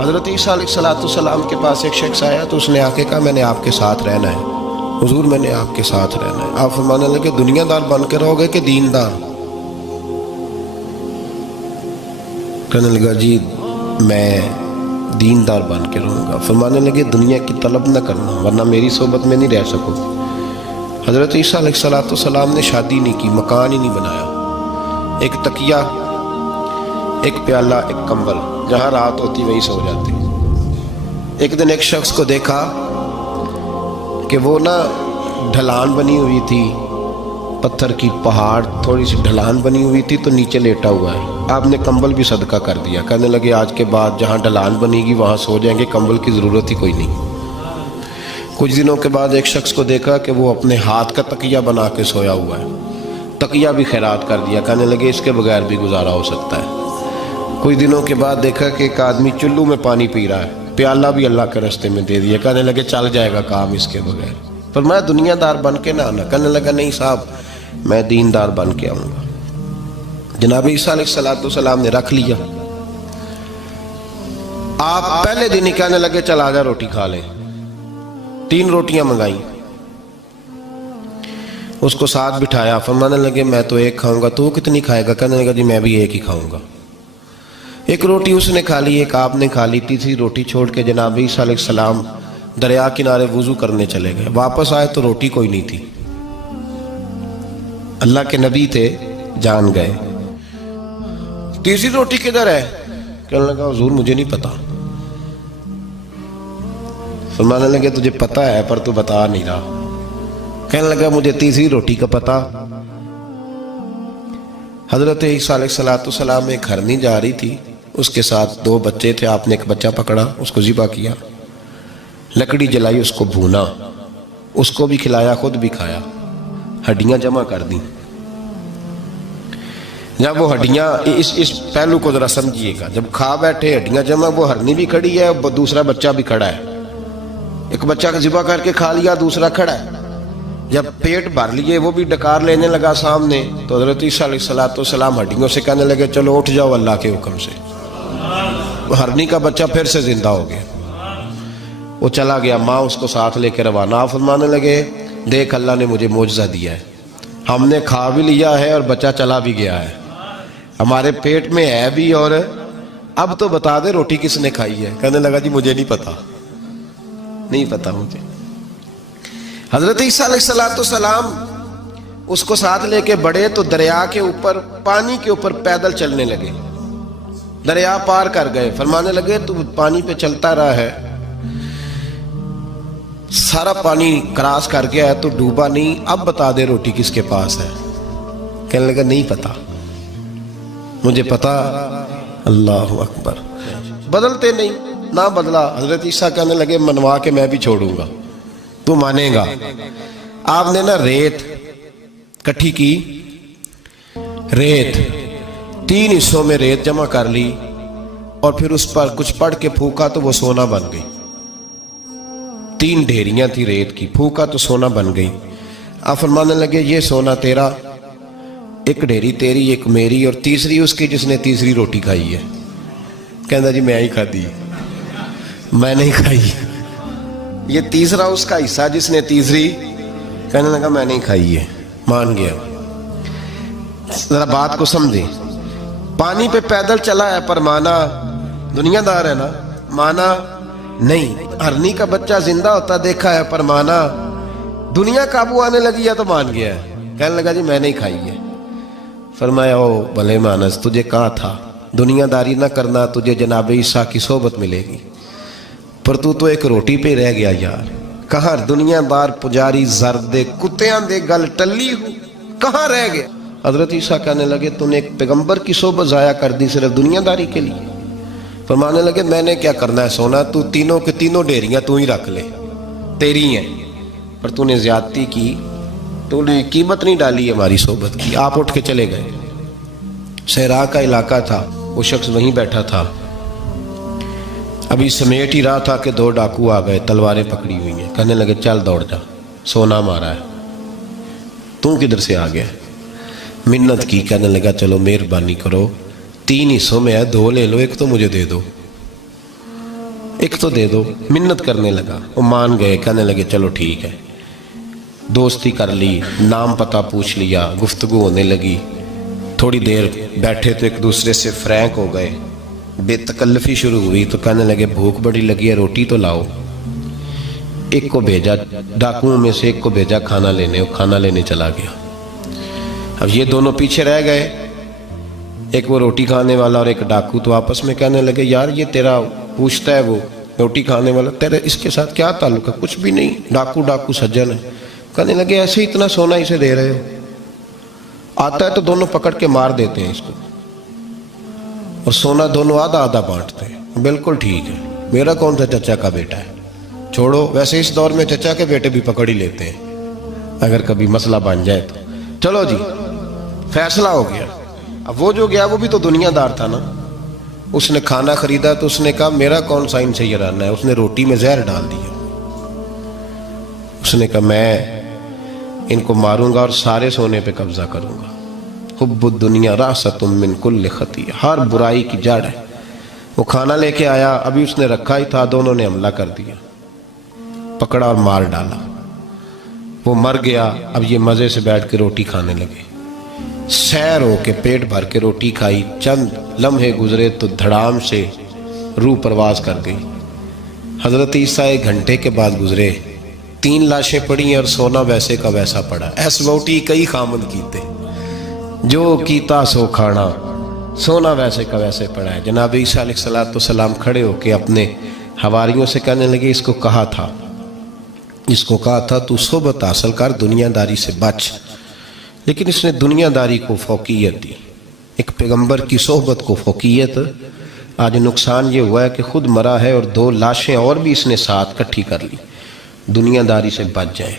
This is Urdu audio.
حضرت عیسیٰ علیہ السلام کے پاس ایک شخص آیا تو اس نے آ کے کہا میں نے آپ کے ساتھ رہنا ہے، حضور میں نے آپ کے ساتھ رہنا ہے۔ آپ فرمانے لگے دنیا دار بن کے رہو گے کہ دیندار؟ کہنے لگا جی میں دیندار بن کے رہوں گا۔ فرمانے لگے دنیا کی طلب نہ کرنا ورنہ میری صحبت میں نہیں رہ سکو گے۔ حضرت عیسیٰ علیہ السلام نے شادی نہیں کی، مکان ہی نہیں بنایا، ایک تکیہ، ایک پیالہ، ایک کمبل، جہاں رات ہوتی وہی سو جاتی۔ ایک دن ایک شخص کو دیکھا کہ وہ ڈھلان بنی ہوئی تھی، پتھر کی پہاڑ تھوڑی سی ڈھلان بنی ہوئی تھی تو نیچے لیٹا ہوا ہے۔ آپ نے کمبل بھی صدقہ کر دیا، کہنے لگے آج کے بعد جہاں ڈھلان بنے گی وہاں سو جائیں گے، کمبل کی ضرورت ہی کوئی نہیں۔ کچھ دنوں کے بعد ایک شخص کو دیکھا کہ وہ اپنے ہاتھ کا تکیہ بنا کے سویا ہوا ہے، تکیہ بھی خیرات کر دیا، کہنے لگے اس کے بغیر بھی گزارا ہو سکتا ہے۔ کچھ دنوں کے بعد دیکھا کہ ایک آدمی چلو میں پانی پی رہا ہے، پیالہ بھی اللہ کے راستے میں دے دیا، کہنے لگے چل جائے گا کام اس کے بغیر۔ پر میں دنیا دار بن کے نہ آنا، کہنے لگا نہیں صاحب میں دیندار بن کے آؤں گا۔ جناب عیسیٰ علیہ السلام نے رکھ لیا۔ آپ پہلے دن ہی کہنے لگے چل آجا روٹی کھا لیں، 3 روٹیاں منگائیں، اس کو ساتھ بٹھایا، فرمانے لگے میں تو ایک کھاؤں گا، تو کتنی کھائے گا؟ کہنے لگا جی میں بھی ایک ہی کھاؤں گا۔ ایک روٹی اس نے کھا لی، ایک آپ نے کھا لی، تیسری روٹی چھوڑ کے جناب عیسیٰ علیہ السلام دریا کنارے وضو کرنے چلے گئے۔ واپس آئے تو روٹی کوئی نہیں تھی، اللہ کے نبی تھے، جان گئے۔ تیسری روٹی کدھر ہے؟ کہنے لگا حضور مجھے نہیں پتا۔ فرمانے لگے تجھے پتا ہے پر تو بتا نہیں رہا۔ کہنے لگا مجھے تیسری روٹی کا پتا۔ حضرت عیسیٰ علیہ السلام ایک ہرنی جا رہی تھی، اس کے ساتھ 2 بچے تھے، آپ نے ایک بچہ پکڑا، اس کو ذبح کیا، لکڑی جلائی، اس کو بھونا، اس کو بھی کھلایا، خود بھی کھایا، ہڈیاں جمع کر دیں۔ جب وہ ہڈیاں اس پہلو کو ذرا سمجھیے گا، جب کھا بیٹھے ہڈیاں جمع، وہ ہرنی بھی کھڑی ہے، دوسرا بچہ بھی کھڑا ہے، ایک بچہ ذبح کر کے کھا لیا، دوسرا کھڑا ہے۔ جب پیٹ بھر لیے وہ بھی ڈکار لینے لگا سامنے، تو حضرت عیسیٰ علیہ السلام ہڈیوں سے کہنے لگے چلو اٹھ جاؤ اللہ کے حکم سے۔ ہرنی کا بچہ پھر سے زندہ ہو گیا، وہ چلا گیا، ماں اس کو ساتھ لے کے روانہ۔ فرمانے لگے دیکھ اللہ نے مجھے معجزہ دیا ہے، ہم نے کھا بھی لیا ہے اور بچہ چلا بھی گیا ہے، ہمارے پیٹ میں ہے بھی، اور اب تو بتا دے روٹی کس نے کھائی ہے؟ کہنے لگا جی مجھے نہیں پتا، نہیں پتا مجھے۔ حضرت عیسیٰ علیہ السلام اس کو ساتھ لے کے بڑھے تو دریا کے اوپر، پانی کے اوپر پیدل چلنے لگے، دریا پار کر گئے۔ فرمانے لگے تو پانی پہ چلتا رہا ہے، سارا پانی کراس کر گیا ہے تو ڈوبا نہیں، اب بتا دے روٹی کس کے پاس ہے؟ کہنے لگا نہیں پتا مجھے پتا۔ اللہ اکبر، بدلتے نہیں، نہ بدلا۔ حضرت عیسیٰ کہنے لگے منوا کے میں بھی چھوڑوں گا، تو مانے گا۔ آپ نے ریت کٹھی کی، ریت 3 حصوں میں ریت جمع کر لی اور پھر اس پر کچھ پڑھ کے پھونکا تو وہ سونا بن گئی۔ 3 ڈھیریاں تھی ریت کی، پھونکا تو سونا بن گئی۔ آپ فرمانے لگے یہ سونا تیرا، ایک ڈھیری تیری، ایک میری، اور تیسری اس کی جس نے تیسری روٹی کھائی ہے۔ کہنا جی میں ہی کھا دی، میں نہیں کھائی۔ یہ تیسرا اس کا حصہ جس نے تیسری، کہنے لگا میں نہیں کھائی ہے، مان گیا۔ ذرا بات کو سمجھیں، پانی پہ پیدل چلا ہے پر مانا، دنیا دار ہے نا، مانا نہیں۔ ہرنی کا بچہ زندہ ہوتا دیکھا ہے پر مانا، دنیا قابو آنے لگی ہے تو مان گیا ہے۔ کہنے لگا جی میں نہیں کھائی ہے۔ فرمایا او بھلے مانس، تجھے کہا تھا دنیا داری نہ کرنا، تجھے جناب عیسیٰ کی صحبت ملے گی، پر تو ایک روٹی پہ رہ گیا یار۔ کہاں دنیا دار پجاری زرد کتیاں دے گل ٹلی ہو، کہاں رہ گیا؟ حضرت عیسیٰ کہنے لگے تو نے ایک پیغمبر کی صحبت ضائع کر دی صرف دنیا داری کے لیے۔ فرمانے لگے میں نے کیا کرنا ہے سونا، تو تینوں کے تینوں ڈیریاں تو ہی رکھ لے، تیری ہیں، پر تو نے زیادتی کی، تو نے قیمت نہیں ڈالی ہماری صحبت کی۔ آپ اٹھ کے چلے گئے۔ صحرا کا علاقہ تھا، وہ شخص وہیں بیٹھا تھا، ابھی سمیٹ ہی رہا تھا کہ 2 ڈاکو آ گئے، تلواریں پکڑی ہوئی ہیں۔ کہنے لگے چل دوڑ جا، سونا مارا ہے، تو کدھر سے آ گیا؟ منت کی، کہنے لگا چلو مہربانی کرو، 3 حصوں میں ہے، 2 لے لو، ایک تو مجھے دے دو۔ ایک تو دے دو. منت کرنے لگا, وہ مان گئے, کہنے لگے چلو ٹھیک ہے. دوستی کر لی, نام پتہ پوچھ لیا, گفتگو ہونے لگی. تھوڑی دیر بیٹھے تو ایک دوسرے سے فرینک ہو گئے, بے تکلفی شروع ہوئی. تو کہنے لگے بھوک بڑی لگی ہے, روٹی تو لاؤ. ایک کو بھیجا, ڈاکوؤں میں سے ایک کو بھیجا کھانا لینے, وہ کھانا لینے چلا گیا. اب یہ دونوں پیچھے رہ گئے, ایک وہ روٹی کھانے والا اور ایک ڈاکو. تو آپس میں کہنے لگے یار یہ تیرا پوچھتا ہے وہ روٹی کھانے والا, تیرے اس کے ساتھ کیا تعلق ہے؟ کچھ بھی نہیں, ڈاکو سجن ہے. کہنے لگے ایسے اتنا سونا اسے دے رہے ہو, آتا ہے تو دونوں پکڑ کے مار دیتے ہیں اس کو, اور سونا دونوں آدھا آدھا بانٹتے ہیں. بالکل ٹھیک ہے, میرا کون سا چچا کا بیٹا ہے, چھوڑو. ویسے اس دور میں چچا کے بیٹے بھی پکڑ ہی لیتے ہیں اگر کبھی مسئلہ بن جائے تو. چلو جی فیصلہ ہو گیا. اب وہ جو گیا وہ بھی تو دنیا دار تھا نا, اس نے کھانا خریدا تو اس نے کہا میرا کون سا ان سے یہ رہنا ہے. اس نے روٹی میں زہر ڈال دیا. اس نے کہا میں ان کو ماروں گا اور سارے سونے پہ قبضہ کروں گا. حب الدنیا راست من کل خطیہ, ہر برائی کی جڑ ہے. وہ کھانا لے کے آیا, ابھی اس نے رکھا ہی تھا, دونوں نے حملہ کر دیا, پکڑا اور مار ڈالا. وہ مر گیا. اب یہ مزے سے بیٹھ کے روٹی کھانے لگے. سیر ہو کے پیٹ بھر کے روٹی کھائی. چند لمحے گزرے تو دھڑام سے روح پرواز کر گئی. حضرت عیسیٰ 1 گھنٹے کے بعد گزرے, 3 لاشیں پڑی ہیں اور سونا ویسے کا ویسا پڑا. ایس ووٹی کئی خامد کیتے, جو کیتا سو کھانا, سونا ویسے کا ویسے پڑا ہے. جناب عیسیٰ علیہ السلام کھڑے ہو کے اپنے حواریوں سے کہنے لگے اس کو کہا تھا تو صحبت حاصل کر, دنیا داری سے بچ. لیکن اس نے دنیا داری کو فوقیت دی, ایک پیغمبر کی صحبت کو فوقیت. آج نقصان یہ ہوا ہے کہ خود مرا ہے اور 2 لاشیں اور بھی اس نے ساتھ کٹھی کر لی. دنیا داری سے بچ جائیں.